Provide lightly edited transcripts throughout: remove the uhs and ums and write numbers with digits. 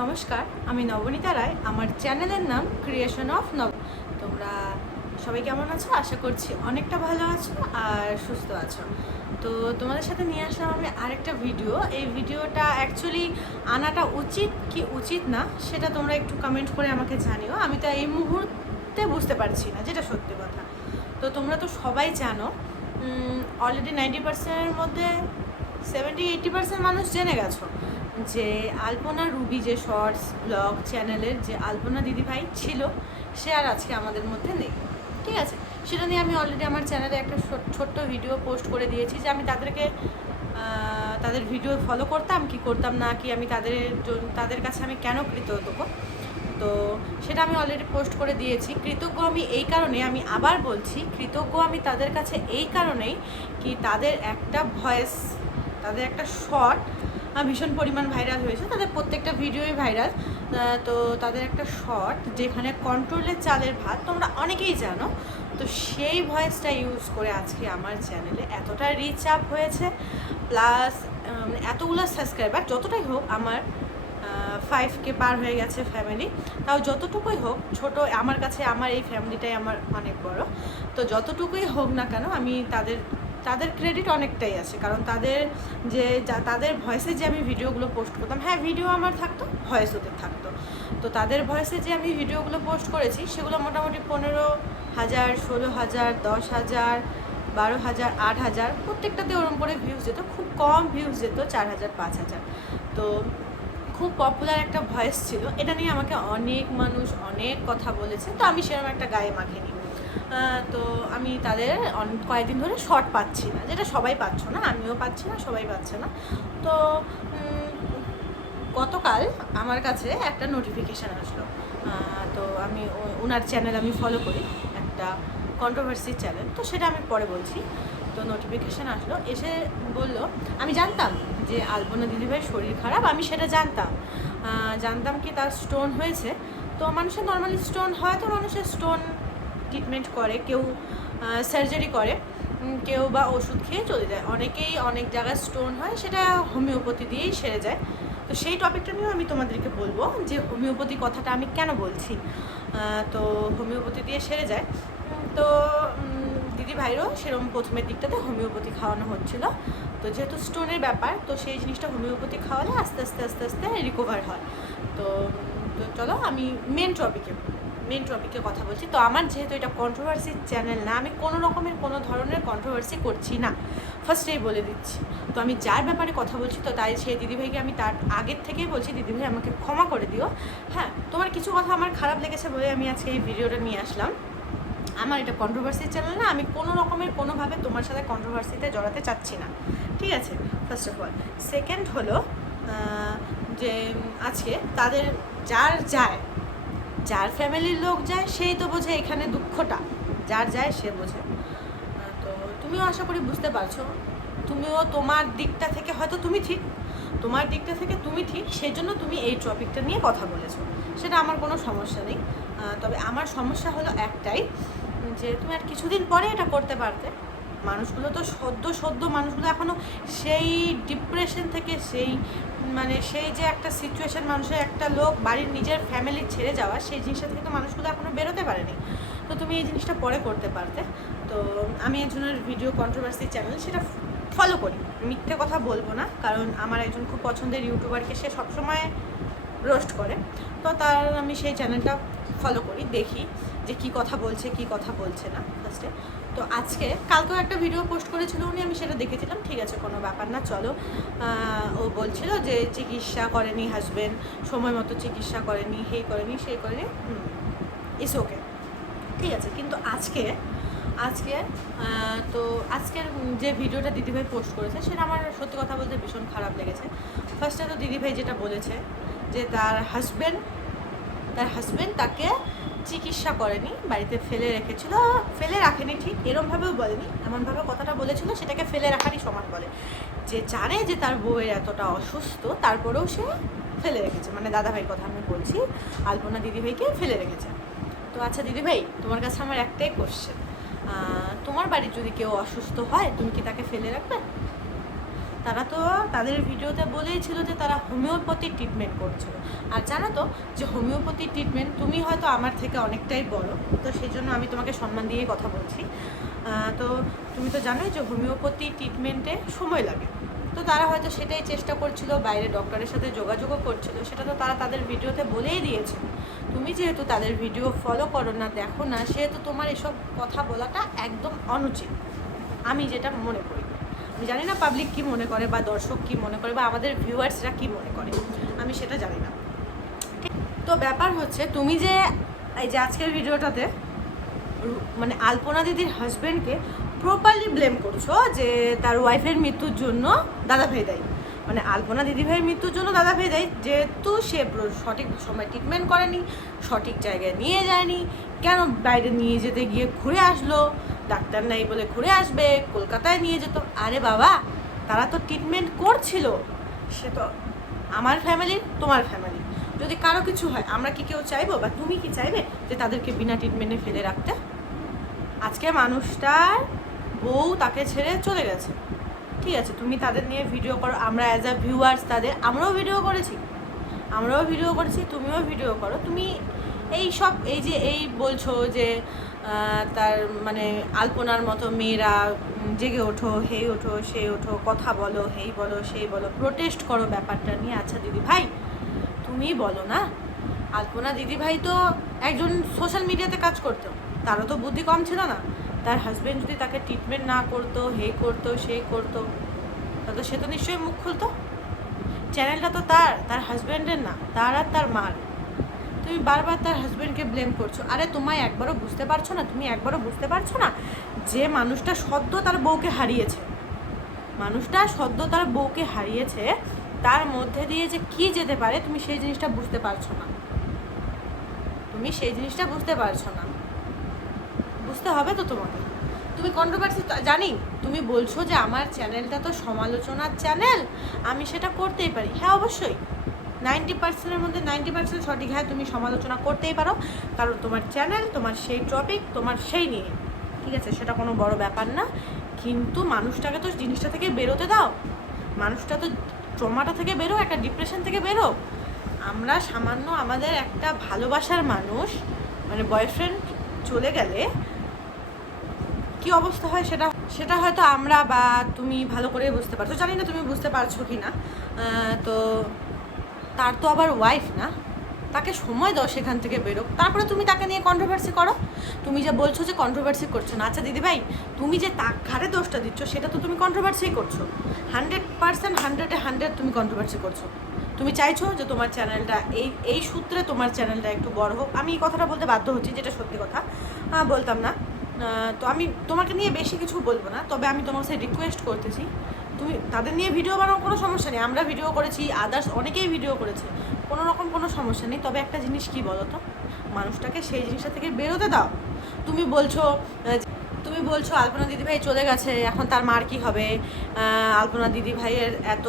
নমস্কার, আমি নবনীতা রায়। আমার চ্যানেলের নাম ক্রিয়েশন অফ নব। তোমরা সবাই কেমন আছো? আশা করছি অনেকটা ভালো আছো আর সুস্থ আছো। তো তোমাদের সাথে নিয়ে আসলাম আমি আরেকটা ভিডিও। এই ভিডিওটা অ্যাকচুয়ালি আনাটা উচিত কি উচিত না সেটা তোমরা একটু কমেন্ট করে আমাকে জানিও। আমি তো এই মুহূর্তে বুঝতে পারছি না, যেটা সত্যি কথা। তো তোমরা তো সবাই জানো, অলরেডি 90%-এর মধ্যে 70-80% মানুষ জেনে গেছো যে আলপনা রুবি যে শর্টস ব্লগ চ্যানেলের যে আলপনা দিদিভাই ছিল, সে আর আজকে আমাদের মধ্যে নেই। ঠিক আছে, সেটা নিয়ে আমি অলরেডি আমার চ্যানেলে একটা ছোট্ট ভিডিও পোস্ট করে দিয়েছি যে আমি তাদের ভিডিও ফলো করতাম কি করতাম না, কি আমি তাদের কাছে আমি কেন কৃতজ্ঞ। তো সেটা আমি অলরেডি পোস্ট করে দিয়েছি। কৃতজ্ঞ আমি এই কারণে, আমি আবার বলছি, কৃতজ্ঞ আমি তাদের কাছে এই কারণেই কি তাদের একটা ভয়েস, তাদের একটা শর্ট ভীষণ পরিমাণ ভাইরাল হয়েছে। তাদের প্রত্যেকটা ভিডিওই ভাইরাল। তো তাদের একটা শর্ট যেখানে কন্ট্রোলের চালের ভাত তোমরা অনেকেই জানো, তো সেই ভয়েসটা ইউজ করে আজকে আমার চ্যানেলে এতটা রিচ আপ হয়েছে, প্লাস এতগুলো সাবস্ক্রাইবার যতটাই হোক, আমার 5K পার হয়ে গেছে ফ্যামিলি। তাও যতটুকুই হোক ছোট, আমার কাছে আমার এই ফ্যামিলিটাই আমার অনেক বড়। তো যতটুকুই হোক না কেন আমি তাদের ক্রেডিট অনেকটাই আছে, কারণ তাদের ভয়েসে যে আমি ভিডিওগুলো পোস্ট করতাম, হ্যাঁ ভিডিও আমার থাকতো, ভয়েস ওদের থাকতো। তো তাদের ভয়েসে যে আমি ভিডিওগুলো পোস্ট করেছি সেগুলো মোটামুটি 15,000, 16,000, 10,000, 12,000, 8,000, প্রত্যেকটাতে ওরম করে ভিউজ যেত। খুব কম ভিউজ যেত 4,000, 5,000। তো খুব পপুলার একটা ভয়েস ছিল। এটা নিয়ে আমাকে অনেক মানুষ অনেক কথা বলেছে, তো আমি সেরকম একটা গায়ে মাখিনি। তো আমি তাদের কয়েকদিন ধরে শর্ট পাচ্ছি না, যেটা সবাই পাচ্ছ না, আমিও পাচ্ছি না, সবাই পাচ্ছে না। তো গতকাল আমার কাছে একটা নোটিফিকেশান আসলো। তো আমি ওনার চ্যানেল আমি ফলো করি, একটা কন্ট্রোভার্সি চ্যানেল, তো সেটা আমি পরে বলছি। তো নোটিফিকেশান আসলো, এসে বলল, আমি জানতাম যে আলপনা দিদিভাইয়ের শরীর খারাপ, আমি সেটা জানতাম কি তার স্টোন হয়েছে। তো মানুষের নর্মালি স্টোন হয়, তো মানুষের স্টোন ট্রিটমেন্ট করে, কেউ সার্জারি করে, কেউ বা ওষুধ খেয়ে চলে যায়। অনেকেই অনেক জায়গায় স্টোন হয়, সেটা হোমিওপ্যাথি দিয়েই সেরে যায়। তো সেই টপিকটা নিয়েও আমি তোমাদেরকে বলবো যে হোমিওপ্যাথি কথাটা আমি কেন বলছি। তো হোমিওপ্যাথি দিয়ে সেরে যায়। তো দিদিভাইরও সেরকম প্রথমের দিকটাতে হোমিওপ্যাথি খাওয়ানো হচ্ছিলো। তো যেহেতু স্টোনের ব্যাপার, তো সেই জিনিসটা হোমিওপ্যাথি খাওয়ালে আস্তে আস্তে আস্তে আস্তে রিকভার হয়। তো চলো আমি মেন টপিকে কথা বলছি। তো আমার যেহেতু এটা কন্ট্রোভার্সি চ্যানেল না, আমি কোনো ধরনের কন্ট্রোভার্সি করছি না, ফার্স্টেই বলে দিচ্ছি। তো আমি যার ব্যাপারে কথা বলছি, তো তাই সেই দিদিভাইকে আমি তার আগের থেকেই বলছি, দিদিভাই আমাকে ক্ষমা করে দিও। হ্যাঁ, তোমার কিছু কথা আমার খারাপ লেগেছে বলে আমি আজকে এই ভিডিওটা নিয়ে আসলাম। আমার এটা কন্ট্রোভার্সি চ্যানেল না, আমি কোনোভাবে তোমার সাথে কন্ট্রোভার্সিতে জড়াতে চাচ্ছি না, ঠিক আছে? First of all. সেকেন্ড হলো যে আজকে তাদের যার ফ্যামিলির লোক যায় সেই তো বোঝে এখানে দুঃখটা, যার যায় সে বোঝে। তো তুমিও আশা করি বুঝতে পারছো, তুমিও তোমার দিকটা থেকে হয়তো তুমি ঠিক, সেই জন্য তুমি এই টপিকটা নিয়ে কথা বলেছো, সেটা আমার কোনো সমস্যা নেই। তবে আমার সমস্যা হলো একটাই, যে তুমি আর কিছুদিন পরে এটা করতে পারতে। মানুষগুলো তো সদ্য মানুষগুলো এখনও সেই ডিপ্রেশন থেকে, সেই যে একটা সিচুয়েশান, মানুষের একটা লোক বাড়ির নিজের ফ্যামিলি ছেড়ে যাওয়া, সেই জিনিসটা থেকে তো মানুষগুলো এখনও বেরোতে পারেনি। তো তুমি এই জিনিসটা পরে করতে পারতে। তো আমি একজনের ভিডিও কন্ট্রোভার্সি চ্যানেল, সেটা ফলো করি, মিথ্যে কথা বলবো না, কারণ আমার একজন খুব পছন্দের ইউটিউবারকে সে সবসময় রোস্ট করে। তো আমি সেই চ্যানেলটা ফলো করি, দেখি যে কী কথা বলছে কী কথা বলছে না ফার্স্টে। তো কালকেও একটা ভিডিও পোস্ট করেছিল উনি, আমি সেটা দেখেছিলাম, ঠিক আছে কোনো ব্যাপার না, চলো। ও বলছিল যে চিকিৎসা করেনি হাজবেন্ড, সময় মতো চিকিৎসা করেনি, করেনি সেই করেনি, ইটস ওকে, ঠিক আছে। কিন্তু আজকের আজকের যে ভিডিওটা দিদিভাই পোস্ট করেছে, সেটা আমার সত্যি কথা বলতে ভীষণ খারাপ লেগেছে। ফার্স্টে তো দিদিভাই যেটা বলেছে যে তার হাজবেন্ড তাকে চিকিৎসা করেনি, বাড়িতে ফেলে রাখেনি, ঠিক এরমভাবেও বলেনি, এমনভাবে কথাটা বলেছিল, সেটাকে ফেলে রাখারই সমান বলে। যে জানে যে তার বউয়ের এতটা অসুস্থ, তারপরেও সে ফেলে রেখেছে, মানে দাদাভাই কথা আমি বলছি, আলপনা দিদিভাইকে ফেলে রেখেছে। তো আচ্ছা দিদিভাই, তোমার কাছে আমার একটাই কোশ্চেন, তোমার বাড়ির যদি কেউ অসুস্থ হয়, তুমি কি তাকে ফেলে রাখবে? তারা তো তাদের ভিডিওতে বলেইছিল যে তারা হোমিওপ্যাথি ট্রিটমেন্ট করছিল। আর জানো তো যে হোমিওপ্যাথি ট্রিটমেন্ট, তুমি হয়তো আমার থেকে অনেকটাই বড়, তো সেই জন্য আমি তোমাকে সম্মান দিয়ে কথা বলছি। তো তুমি তো জানোই যে হোমিওপ্যাথি ট্রিটমেন্টে সময় লাগে, তো তারা হয়তো সেটাই চেষ্টা করছিল, বাইরে ডক্টরের সাথে যোগাযোগও করছিল, সেটা তো তারা তাদের ভিডিওতে বলেই দিয়েছে। তুমি যেহেতু তাদের ভিডিও ফলো করো না, দেখো না, সেহেতু তোমার এসব কথা বলাটা একদম অনুচিত, আমি যেটা মনে করি। আমি জানি না পাবলিক কী মনে করে, বা দর্শক কী মনে করে, বা আমাদের ভিউয়ার্সরা কী মনে করে, আমি সেটা জানি না। তো ব্যাপার হচ্ছে, তুমি যে এই যে আজকের ভিডিওটাতে মানে আলপনা দিদির হাজব্যান্ডকে প্রপারলি ব্লেম করছো যে তার ওয়াইফের মৃত্যুর জন্য দাদাভাই দায়ী, মানে আলপনা দিদিভাইয়ের মৃত্যুর জন্য দাদাভাই দায়ী, যেহেতু সে সঠিক সময় ট্রিটমেন্ট করেনি, সঠিক জায়গায় নিয়ে যায়নি, কেন বাইরে নিয়ে যেতে গিয়ে ঘুরে আসলো, ডাক্তার নাই বলে ঘুরে আসবে, কলকাতায় নিয়ে যেত। আরে বাবা, তারা তো ট্রিটমেন্ট করছিল, সে তো আমার ফ্যামিলি, তোমার ফ্যামিলি, যদি কারো কিছু হয় আমরা কি কেউ চাইবো, বা তুমি কি চাইবে যে তাদেরকে বিনা ট্রিটমেন্টে ফেলে রাখতে? আজকে মানুষটার বউ তাকে ছেড়ে চলে গেছে, ঠিক আছে, তুমি তাদের নিয়ে ভিডিও করো, আমরা অ্যাজ আ ভিউয়ার্স তাদের আমরাও ভিডিও করেছি, তুমিও ভিডিও করো। তুমি এই সব এই বলছো যে তার মানে আলপনার মতো মেয়েরা জেগে ওঠো, হেই ওঠো, সেই ওঠো, কথা বলো, হেই বলো, সেই বলো, প্রোটেস্ট করো ব্যাপারটা নিয়ে। আচ্ছা দিদি ভাই, তুমি বলো না, আলপনা দিদিভাই তো একজন সোশ্যাল মিডিয়াতে কাজ করতো, তারও তো বুদ্ধি কম ছিল না। তার হাজব্যান্ড যদি তাকে ট্রিটমেন্ট না করতো, হে করতো, সে করতো, তাহলে সে তো নিশ্চয়ই মুখ খুলতো। চ্যানেলটা তো তার হাজব্যান্ডের না, তার আর তার মার। তুমি বারবার তার হাজব্যান্ডকে ব্লেম করছো। আরে তুমি একবারও বুঝতে পারছো না যে মানুষটা সদ্য তার বউকে হারিয়েছে, তার মধ্যে দিয়ে যে কি যেতে পারে, তুমি সেই জিনিসটা বুঝতে পারছো না। বুঝতে হবে তো তোমাকে। তুমি কন্ট্রোভার্সি জানি, তুমি বলছো যে আমার চ্যানেলটা তো সমালোচনার চ্যানেল, আমি সেটা করতেই পারি। হ্যাঁ, অবশ্যই 90%-এর মধ্যে 90% সঠিক। হ্যাঁ, তুমি সমালোচনা করতেই পারো, কারণ তোমার চ্যানেল, তোমার সেই টপিক, তোমার সেই নিয়ে, ঠিক আছে, সেটা কোনো বড় ব্যাপার না। কিন্তু মানুষটাকে তো জিনিসটা থেকে বেরোতে দাও, মানুষটা তো ট্রমাটা থেকে বেরো, একটা ডিপ্রেশন থেকে বেরো। আমরা সামান্য আমাদের একটা ভালোবাসার মানুষ, মানে বয়ফ্রেন্ড চলে গেলে কি অবস্থা হয় সেটা হয়তো আমরা বা তুমি ভালো করে বুঝতে পারছো, জানি না তুমি বুঝতে পারছো কি না। তো তার তো আবার ওয়াইফ না, তাকে সময় দাও, সেখান থেকে বেরো, তারপরে তুমি তাকে নিয়ে কন্ট্রোভার্সি করো। তুমি যে বলছো যে কন্ট্রোভার্সি করছো না, আচ্ছা দিদিভাই, তুমি যে ঘাড়ে দোষটা দিচ্ছ, সেটা তো তুমি কন্ট্রোভার্সিই করছো। 100% 100 তুমি কন্ট্রোভার্সি করছো। তুমি চাইছো যে তোমার চ্যানেলটা এই সূত্রে তোমার চ্যানেলটা একটু বড় হোক। আমি এই কথাটা বলতে বাধ্য হচ্ছি, যেটা সত্যি কথা, বলতাম না। তো আমি তোমাকে নিয়ে বেশি কিছু বলবো না, তবে আমি তোমার সাথে রিকোয়েস্ট করতেছি, তুমি তাদের নিয়ে ভিডিও বানাও, কোনো সমস্যা নেই, আমরা ভিডিও করেছি, আদার্স অনেকেই ভিডিও করেছে, কোনো রকম কোনো সমস্যা নেই। তবে একটা জিনিস কি বলো তো, মানুষটাকে সেই জিনিসটা থেকে বেরোতে দাও। তুমি বলছো আলপনা দিদিভাই চলে গেছে, এখন তার মার কী হবে, আলপনা দিদিভাইয়ের এত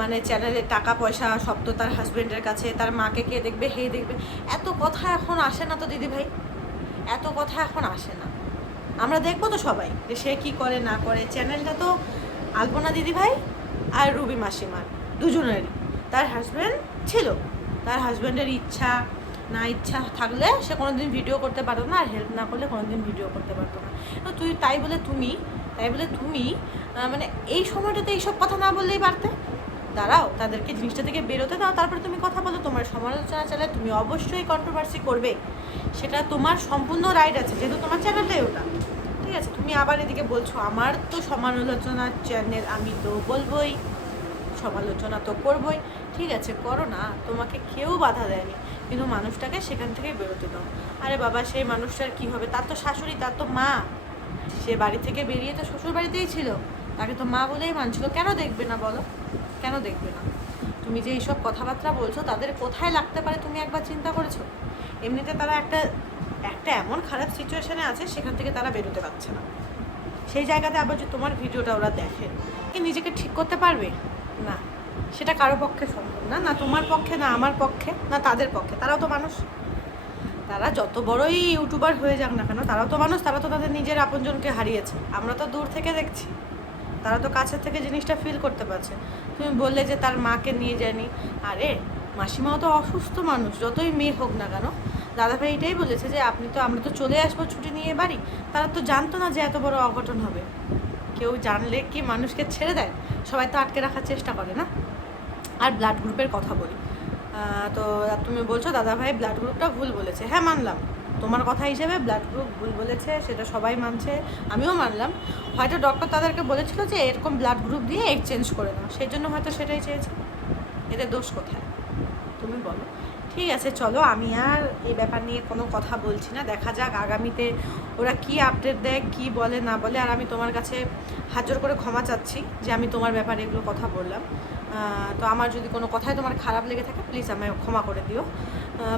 মানে চ্যানেলের টাকা পয়সা সব তো তার হাজব্যান্ডের কাছে, তার মাকে কে দেখবে, হে দেখবে, এত কথা এখন আসে না তো দিদিভাই, এত কথা এখন আসে না। আমরা দেখবো তো সবাই যে সে কী করে না করে। চ্যানেলটা তো আলপনা দিদিভাই আর রুবি মাসিমার দুজনেরই, তার হাজব্যান্ড ছিল, তার হাজব্যান্ডের ইচ্ছা থাকলে সে কোনো দিন ভিডিও করতে পারতো না, আর হেল্প না করলে কোনো দিন ভিডিও করতে পারতো না। তো তাই বলে তুমি মানে এই সময়টাতে এইসব কথা না বললেই পারতে। দাঁড়াও, তাদেরকে জিনিসটা থেকে বেরোতে দাও, তারপরে তুমি কথা বলো। তোমার সমালোচনা চাইলে তুমি অবশ্যই কন্ট্রোভার্সি করবে, সেটা তোমার সম্পূর্ণ রাইট আছে, যেহেতু তোমার চ্যানেলটাই ওটা, ঠিক আছে। তুমি আবার এদিকে বলছো আমার তো সমালোচনার চ্যানেল, আমি তো বলবোই, সমালোচনা তো করবোই, ঠিক আছে, করো না, তোমাকে কেউ বাধা দেয়নি, কিন্তু মানুষটাকে সেখান থেকে বেরোতে দাও। আরে বাবা, সেই মানুষটার কি হবে, তার তো শাশুড়ি, তার তো মা, সে বাড়ি থেকে বেরিয়ে তো শ্বশুর বাড়িতেই ছিল, তাকে তো মা বলেই মানছিল, কেন দেখবে না বলো, কেন দেখবে না? তুমি যে এইসব কথাবার্তা বলছো, তাদের কোথায় লাগতে পারে তুমি একবার চিন্তা করেছো? এমনিতে তারা একটা এমন খারাপ সিচুয়েশনে আছে, সেখান থেকে তারা বেরোতে পারছে না, সেই জায়গাতে আবার যে তোমার ভিডিওটা ওরা দেখে, কি নিজেকে ঠিক করতে পারবে না? সেটা কারো পক্ষে সম্ভব না, না তোমার পক্ষে, না আমার পক্ষে, না তাদের পক্ষে। তারাও তো মানুষ, তারা যত বড়ই ইউটিউবার হয়ে যাক না কেন, তারাও তো মানুষ, তারা তো তাদের নিজের আপনজনকে হারিয়েছে, আমরা তো দূর থেকে দেখছি, তারা তো কাছের থেকে জিনিসটা ফিল করতে পারছে। তুমি বললে যে তার মাকে নিয়ে যায়নি, আরে মাসিমাও তো অসুস্থ মানুষ, যতই মেয়ে হোক না কেন। দাদাভাই এটাই বলেছে যে আমরা তো চলে আসবো ছুটি নিয়ে বাড়ি। তারা তো জানতো না যে এত বড় অঘটন হবে। কেউ জানলে কি মানুষকে ছেড়ে দেয়? সবাই তো আটকে রাখার চেষ্টা করে না। আর ব্লাড গ্রুপের কথা বলি, তো তুমি বলছো দাদাভাই ব্লাড গ্রুপটা ভুল বলেছে। হ্যাঁ, মানলাম, তোমার কথা হিসেবে ব্লাড গ্রুপ ভুল বলেছে, সেটা সবাই মানছে, আমিও মানলাম। হয়তো ডক্টর তাদেরকে বলেছিল যে এরকম ব্লাড গ্রুপ দিয়ে এক্সচেঞ্জ করে নাও, সেই জন্য হয়তো সেটাই চেয়েছে। এদের দোষ কোথায় তুমি বলো? ঠিক আছে, চলো, আমি আর এই ব্যাপার নিয়ে কোনো কথা বলছি না। দেখা যাক আগামীতে ওরা কি আপডেট দেয়, কি বলে না বলে। আর আমি তোমার কাছে হাত জোর করে ক্ষমা চাচ্ছি যে আমি তোমার ব্যাপারে এগুলো কথা বললাম। তো আমার যদি কোনো কথায় তোমার খারাপ লেগে থাকে, প্লিজ আমায় ক্ষমা করে দিও।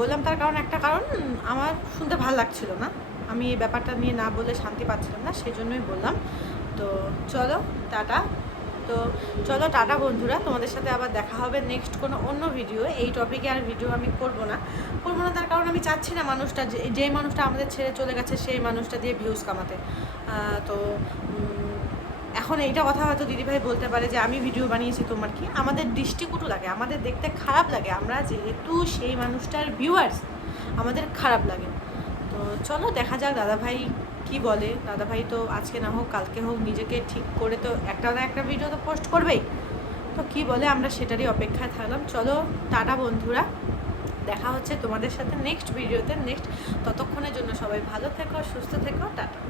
বললাম তার কারণ, একটা কারণ, আমার শুনতে ভালো লাগছিল না, আমি এই ব্যাপারটা নিয়ে না বলে শান্তি পাচ্ছিলাম না, সেই জন্যই বললাম। তো চলো, টাটা। তো চলো, টাটা বন্ধুরা, তোমাদের সাথে আবার দেখা হবে নেক্সট কোনো অন্য ভিডিও। এই টপিকে আর ভিডিও আমি করবো না তার কারণ আমি চাচ্ছি না মানুষটা, যেই মানুষটা আমাদের ছেড়ে চলে গেছে সেই মানুষটা দিয়ে ভিউজ কামাতে। তো এখন এইটা কথা হয়তো দিদিভাই বলতে পারে যে আমি ভিডিও বানিয়েছি, তোমার কি? আমাদের দৃষ্টিকটু লাগে, আমাদের দেখতে খারাপ লাগে, আমরা যেহেতু সেই মানুষটার ভিউয়ার্স, আমাদের খারাপ লাগে। তো চলো, দেখা যাক দাদাভাই কি বলে। দাদাভাই তো আজকে না হোক কালকে হোক নিজেকে ঠিক করে তো একটা না একটা ভিডিও তো পোস্ট করবেই। তো কি বলে, আমরা সেটারই অপেক্ষায় থাকলাম। চলো, টাটা বন্ধুরা, দেখা হচ্ছে তোমাদের সাথে নেক্সট ভিডিওতে। ততক্ষণের জন্য সবাই ভালো থেকো, সুস্থ থেকো, টাটা।